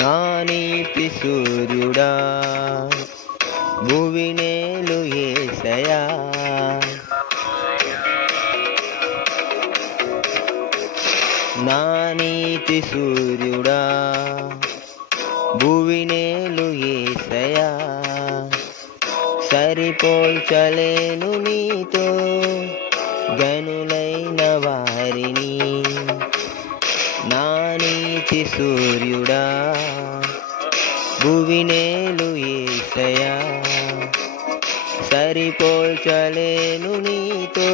నా నీతి సూర్యుడా భువినేలు యేసయ్యా, నా నీతి సూర్యుడా భువినేలు యేసయ్యా, సరిపోల్చలేను నీతో గనులైన వారిని. నా నీతి సూర్యుడా భువినేలు యేసయ్యా, సరిపోల్చలేను నీతో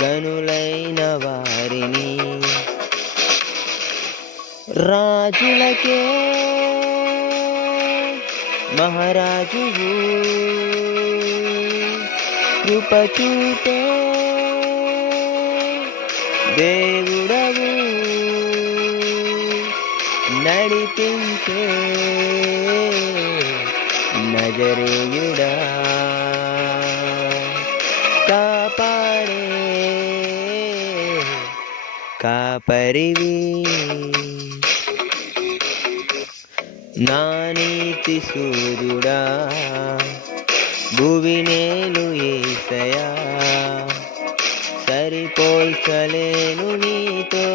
గనులైన వారిని. రాజులకే మహారాజువు కృప చూపే దేవుడవు, నడిపించే నజరేయుడా, కాపాడే కాపరివి. నా నీతి సూర్యుడా భువినేలు యేసయ్యా, సరిపోల్చలేను నీతో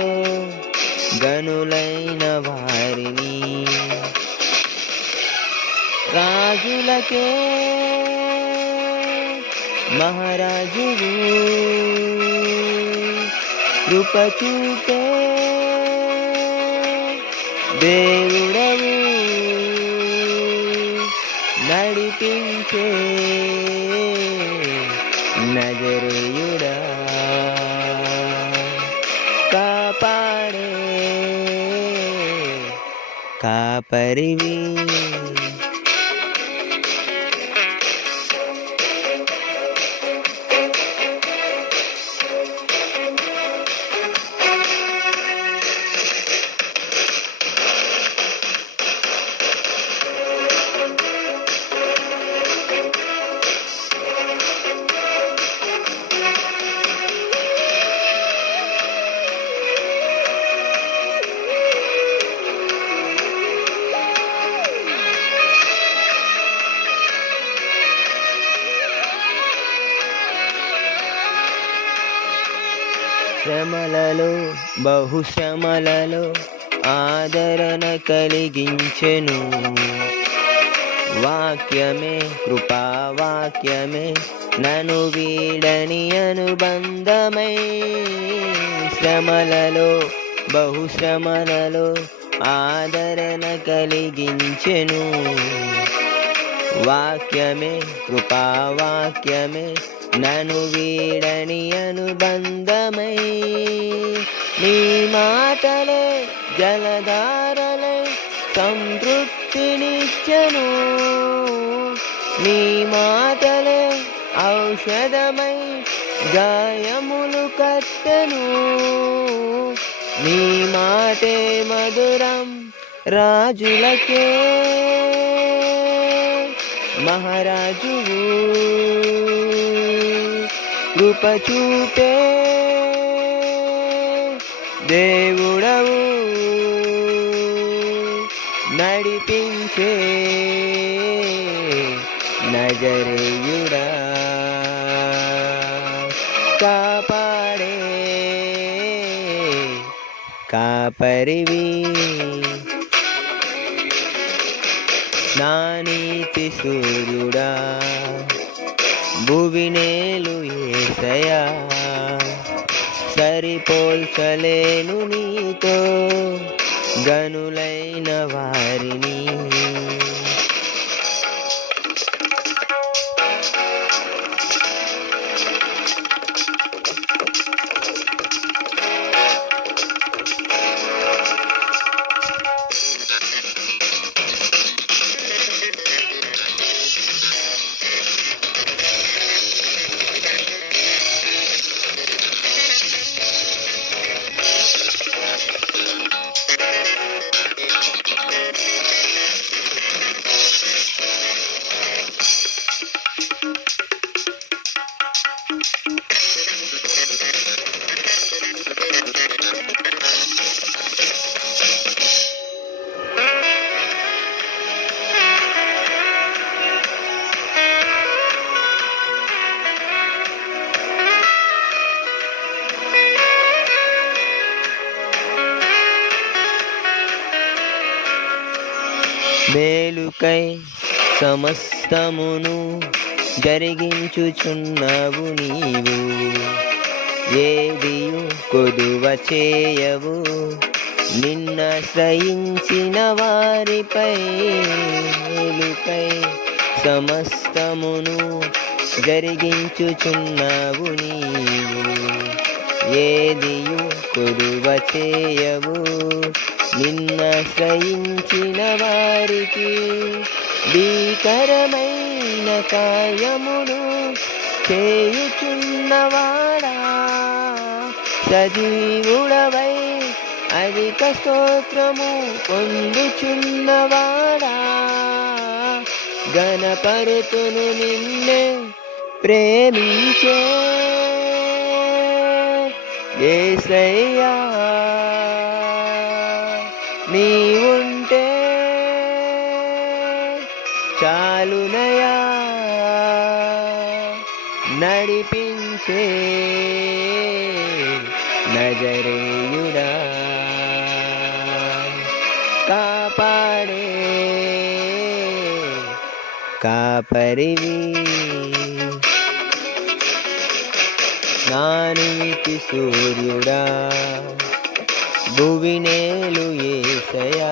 గనులైన వారిని. రాజులకే మహారాజువు కృప చూపే దేవుడవు, నడిపించే నజరేయుడా, కాపాడే కాపరివి. శ్రమలలో బహుశ్రమలలో ఆదరణ కలిగించెను వాక్యమే, కృపావాక్యమే నన్ను వీడని అనుబంధమై. శ్రమలలో బహుశ్రమలలో ఆదరణ కలిగించెను వాక్యమే, కృపావాక్యమే నన్ను వీడని అనుబంధమై. నీ మాటలే జలధారలే సంతృప్తినిచ్చెను, నీ మాటలే ఔషధమై గాయములు కట్టెను. నీ మాటే మధురం రాజులకే మహారాజువు కృప చూపే దేవుడవు, నడిపించే నజరేయుడా, కాపాడే కాపరివి. నా నీతి సూర్యుడా భువినేలు యేసయ్యా, సరిపోల్చలేను నీతో గనులైన వారిని. మేలుకై సమస్తమును జరిగించుచున్నావు నీవు, ఏదియు కొదువ చేయవు నిన్నాశ్రయించిన వారిపై. మేలుకై సమస్తమును జరిగించుచున్నావు నీవు, ఏదియు కొదువ చేయవు నిన్నాశ్రయించిన వారికి. భీకరమైన కార్యమును చేయుచున్నవాడా, సజీవుడవై అధిక స్తోత్రము పొందుచున్నవాడా, గణపరుతును నిన్నే ప్రేమించే యేసయ్యా. నీవుంటే చాలునయా, నడిపించే నజరేయుడా, కాపాడే కాపరివి. నా నీతి సూర్యుడా, భువినేలు యేసయ్యా,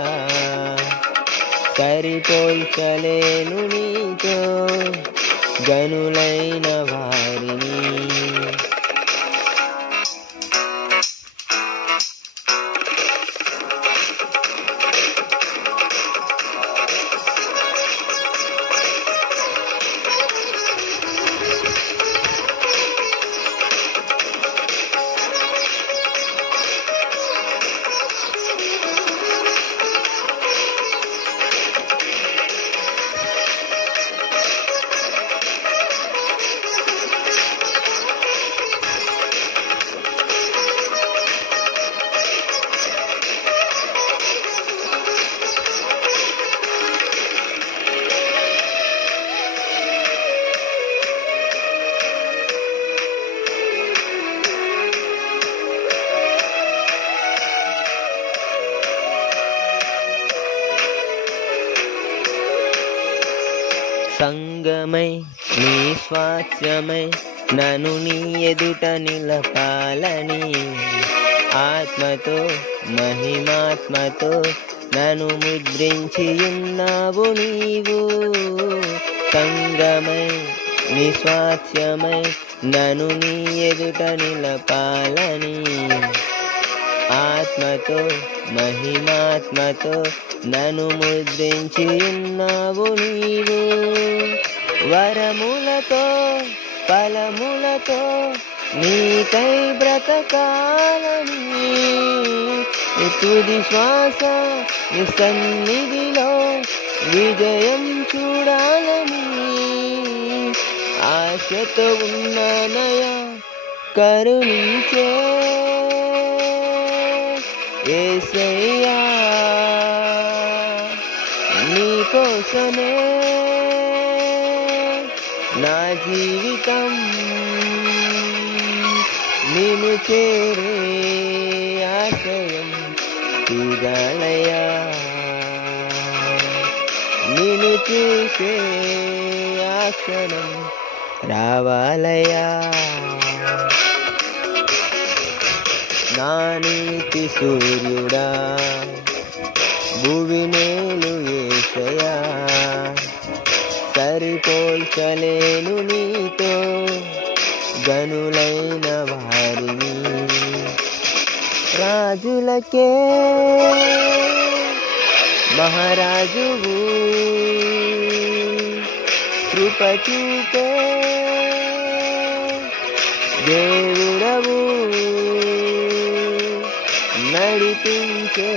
సరిపోల్చలేను నీతో గనులైన వారిని. సంగమై నీ స్వాస్థ్యమై నన్ను నీ ఎదుట నిలపాలని, ఆత్మతో మహిమాత్మతో నన్ను ముద్రించి ఉన్నావు నీవు. సంగమై నీ స్వాస్థ్యమై నన్ను నీ ఎదుట నిలపాలని, ఆత్మతో మహిమాత్మతో నన్ను ముద్రించి ఉన్నావు నీవు. వరములతో ఫలములతో నీకై బ్రతకాలని, తుది శ్వాస నీ సన్నిధిలో విజయం చూడాలని ఆశతో ఉన్నానయా, కరుణించే యేసయ్యా. నీకోసమే నా జీవితం నిన్ను చేరే ఆశయం తీరాలయ్యా, నిన్ను చూసే ఆ క్షణం రావాలయా. నా నీతి సూర్యుడా భువినేలు యేసయ్యా, సరిపోల్చలేను నీతో గనులైన వారిని. రాజులకే మహారాజువు కృప చూపే దేవుడవు, నడిపించే